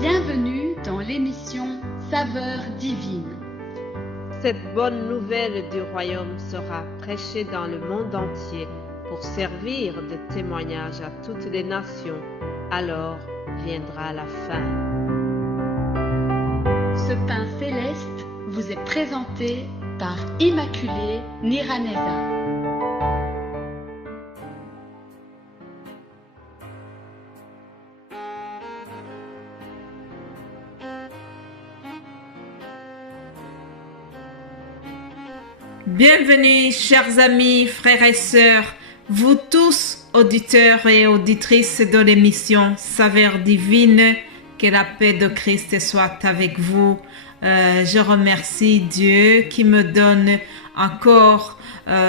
Bienvenue dans l'émission Saveurs divines. Cette bonne nouvelle du royaume sera prêchée dans le monde entier pour servir de témoignage à toutes les nations. Alors viendra la fin. Ce pain céleste vous est présenté par Immaculée Niraneza. Bienvenue, chers amis, frères et sœurs, vous tous, auditeurs et auditrices de l'émission Saveurs divines, que la paix de Christ soit avec vous. Je remercie Dieu qui me donne encore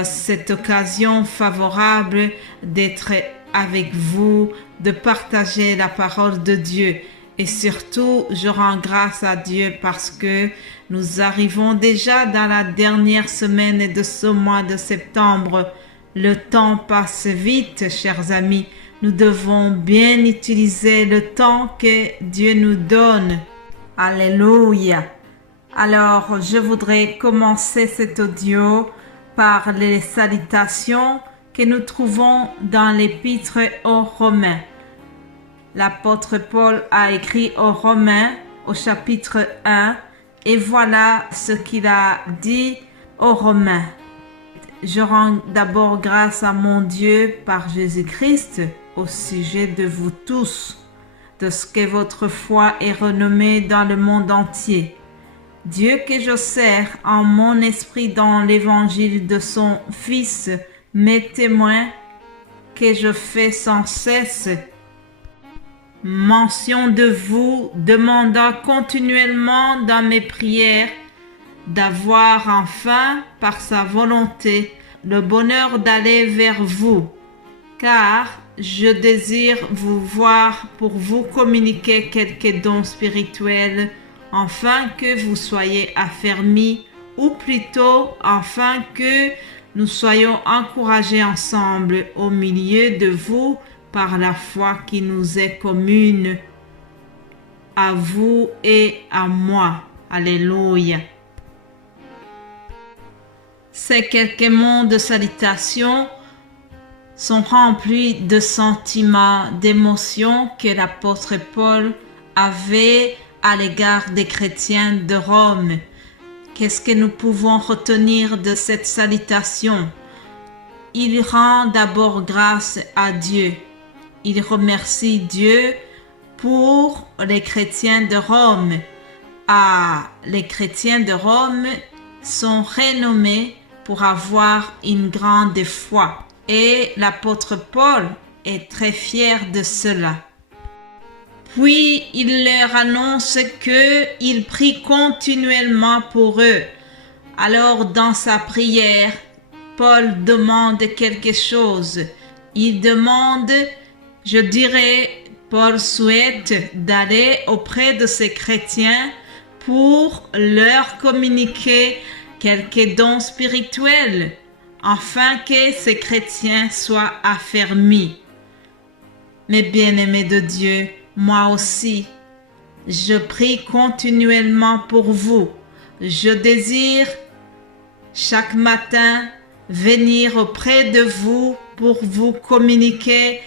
cette occasion favorable d'être avec vous, de partager la parole de Dieu. Et surtout, je rends grâce à Dieu parce que nous arrivons déjà dans la dernière semaine de ce mois de septembre. Le temps passe vite, chers amis. Nous devons bien utiliser le temps que Dieu nous donne. Alléluia. Alors, je voudrais commencer cet audio par les salutations que nous trouvons dans l'épître aux Romains. L'apôtre Paul a écrit aux Romains au chapitre 1 et voilà ce qu'il a dit aux Romains. Je rends d'abord grâce à mon Dieu par Jésus-Christ au sujet de vous tous, de ce que votre foi est renommée dans le monde entier. Dieu que je sers en mon esprit dans l'évangile de son Fils m'est témoin que je fais sans cesse mention de vous, demandant continuellement dans mes prières d'avoir enfin, par sa volonté, le bonheur d'aller vers vous, car je désire vous voir pour vous communiquer quelques dons spirituels, afin que vous soyez affermis, ou plutôt afin que nous soyons encouragés ensemble au milieu de vous par la foi qui nous est commune, à vous et à moi. Alléluia. Ces quelques mots de salutation sont remplis de sentiments, d'émotions que l'apôtre Paul avait à l'égard des chrétiens de Rome. Qu'est-ce que nous pouvons retenir de cette salutation? Il rend d'abord grâce à Dieu. Il remercie Dieu pour les chrétiens de Rome. Les chrétiens de Rome sont renommés pour avoir une grande foi. Et l'apôtre Paul est très fier de cela. Puis il leur annonce qu'il prie continuellement pour eux. Alors dans sa prière, Paul demande quelque chose. Il demande, je dirais, Paul souhaite d'aller auprès de ces chrétiens pour leur communiquer quelques dons spirituels, afin que ces chrétiens soient affermis. Mes bien-aimés de Dieu, moi aussi, je prie continuellement pour vous. Je désire chaque matin venir auprès de vous pour vous communiquer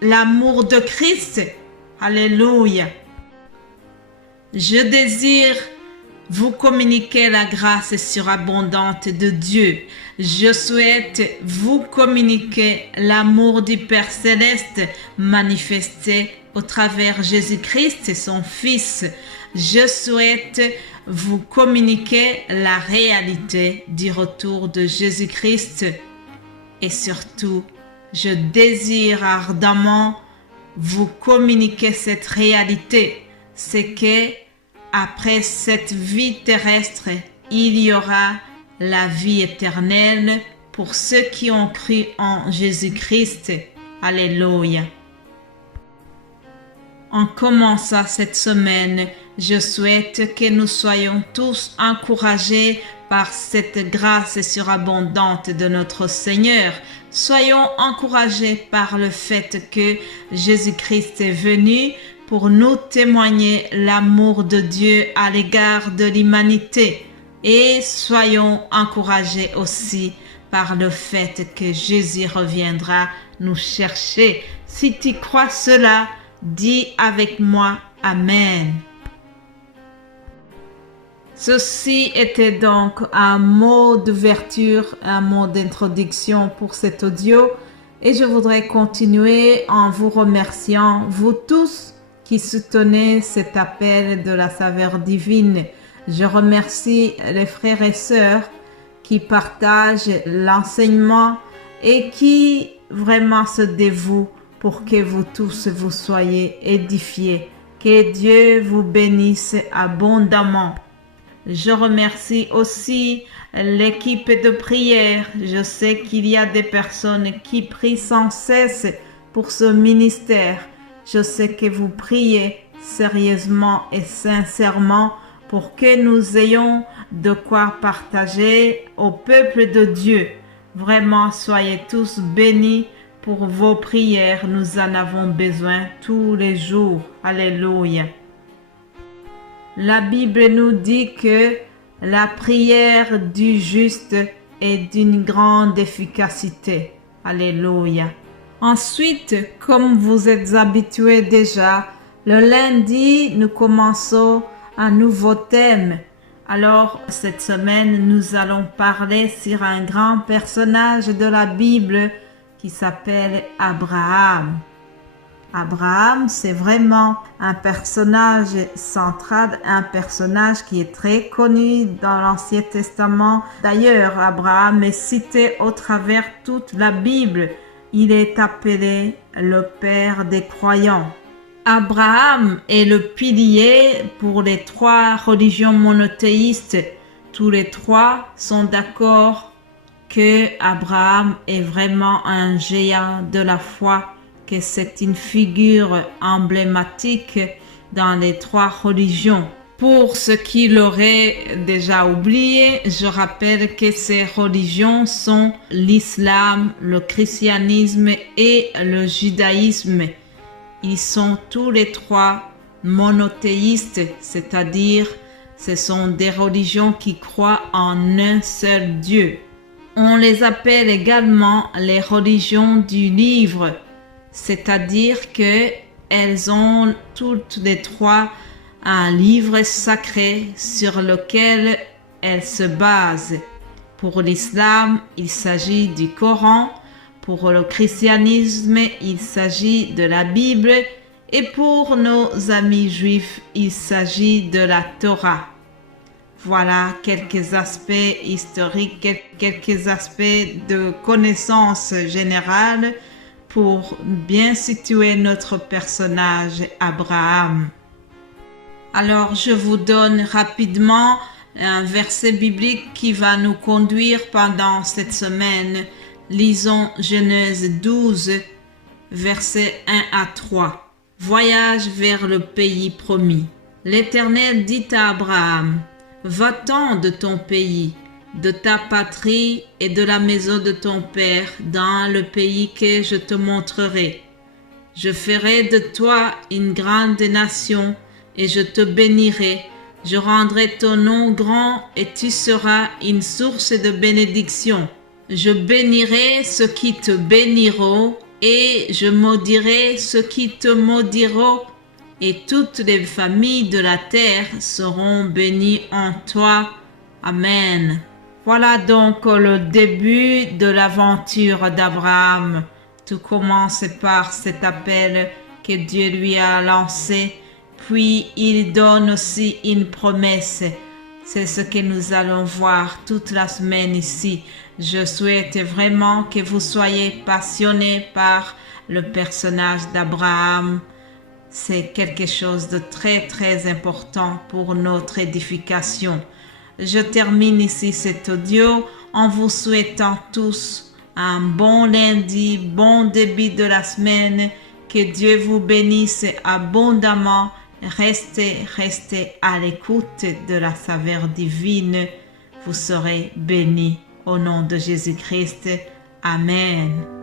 l'amour de Christ. Alléluia. Je désire vous communiquer la grâce surabondante de Dieu. Je souhaite vous communiquer l'amour du Père Céleste manifesté au travers Jésus-Christ, son Fils. Je souhaite vous communiquer la réalité du retour de Jésus-Christ. Et surtout, je désire ardemment vous communiquer cette réalité. C'est que après cette vie terrestre, il y aura la vie éternelle pour ceux qui ont cru en Jésus-Christ. Alléluia. En commençant cette semaine, je souhaite que nous soyons tous encouragés par cette grâce surabondante de notre Seigneur. Soyons encouragés par le fait que Jésus-Christ est venu pour nous témoigner l'amour de Dieu à l'égard de l'humanité. Et soyons encouragés aussi par le fait que Jésus reviendra nous chercher. Si tu crois cela, dis avec moi Amen. Ceci était donc un mot d'ouverture, un mot d'introduction pour cet audio. Et je voudrais continuer en vous remerciant, vous tous qui soutenez cet appel de la saveur divine. Je remercie les frères et sœurs qui partagent l'enseignement et qui vraiment se dévouent pour que vous tous vous soyez édifiés. Que Dieu vous bénisse abondamment. Je remercie aussi l'équipe de prière. Je sais qu'il y a des personnes qui prient sans cesse pour ce ministère. Je sais que vous priez sérieusement et sincèrement pour que nous ayons de quoi partager au peuple de Dieu. Vraiment, soyez tous bénis pour vos prières. Nous en avons besoin tous les jours. Alléluia. La Bible nous dit que la prière du juste est d'une grande efficacité. Alléluia. Ensuite, comme vous êtes habitués déjà, le lundi, nous commençons un nouveau thème. Alors, cette semaine, nous allons parler sur un grand personnage de la Bible qui s'appelle Abraham. Abraham, c'est vraiment un personnage central, un personnage qui est très connu dans l'Ancien Testament. D'ailleurs, Abraham est cité au travers toute la Bible. Il est appelé le père des croyants. Abraham est le pilier pour les trois religions monothéistes. Tous les trois sont d'accord que Abraham est vraiment un géant de la foi, que c'est une figure emblématique dans les trois religions. Pour ceux qui l'auraient déjà oublié, je rappelle que ces religions sont l'islam, le christianisme et le judaïsme. Ils sont tous les trois monothéistes, c'est-à-dire ce sont des religions qui croient en un seul Dieu. On les appelle également les religions du livre, c'est-à-dire qu'elles ont toutes les trois un livre sacré sur lequel elles se basent. Pour l'islam, il s'agit du Coran. Pour le christianisme, il s'agit de la Bible. Et pour nos amis juifs, il s'agit de la Torah. Voilà quelques aspects historiques, quelques aspects de connaissance générale pour bien situer notre personnage Abraham. Alors, je vous donne rapidement un verset biblique qui va nous conduire pendant cette semaine. Lisons Genèse 12, versets 1 à 3. Voyage vers le pays promis. L'Éternel dit à Abraham, « Va-t'en de ton pays, de ta patrie et de la maison de ton père dans le pays que je te montrerai. Je ferai de toi une grande nation et je te bénirai. Je rendrai ton nom grand et tu seras une source de bénédiction. Je bénirai ceux qui te béniront et je maudirai ceux qui te maudiront. Et toutes les familles de la terre seront bénies en toi. Amen. » Voilà donc le début de l'aventure d'Abraham. Tout commence par cet appel que Dieu lui a lancé. Puis il donne aussi une promesse. C'est ce que nous allons voir toute la semaine ici. Je souhaite vraiment que vous soyez passionnés par le personnage d'Abraham. C'est quelque chose de très très important pour notre édification. Je termine ici cet audio en vous souhaitant tous un bon lundi, bon début de la semaine. Que Dieu vous bénisse abondamment. Restez à l'écoute de la saveur divine. Vous serez bénis au nom de Jésus-Christ. Amen.